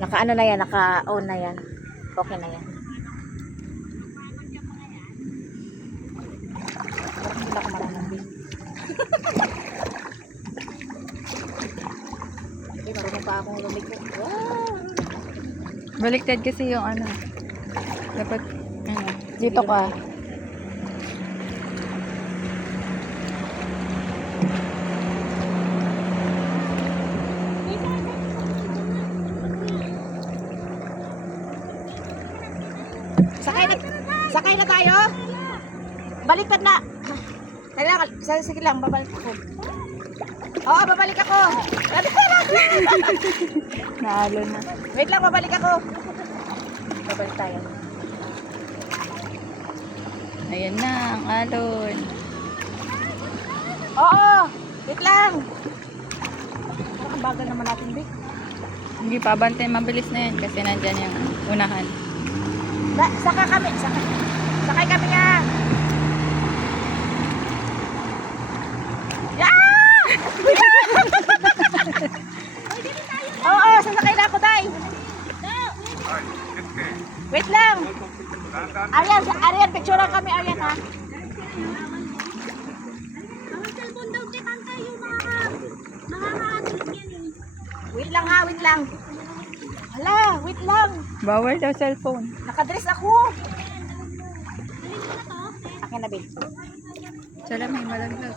Naka-ano na yan, naka-on na yan. Okay na yan. Hindi ako maraming. Okay, marunong pa akong lumiko. Wow! Baliktad kasi yung ano. Dapat, ano. Dito ka. Sakay na tayo? Baliktad na. Sige lang, babalik ako. Oo, babalik ako. Naalo na. Wait lang, babalik ako. Babalik tayo. Ayan na, ang alon. Oo, wait lang. Ang bagal naman natin, Vic. Hindi pa, bantay, mabilis na yan kasi nandyan yung unahan. Saka kami, sakay kami nga. Yeah! Oo, sasakay na ako, Day. Wait lang. Arian, picturean kami, Arian, ha? Wait lang, ha, wait lang. Hala, wait lang. Bawal daw cellphone. Nakadress ako. Akin na, babe. Sala, may malaglag.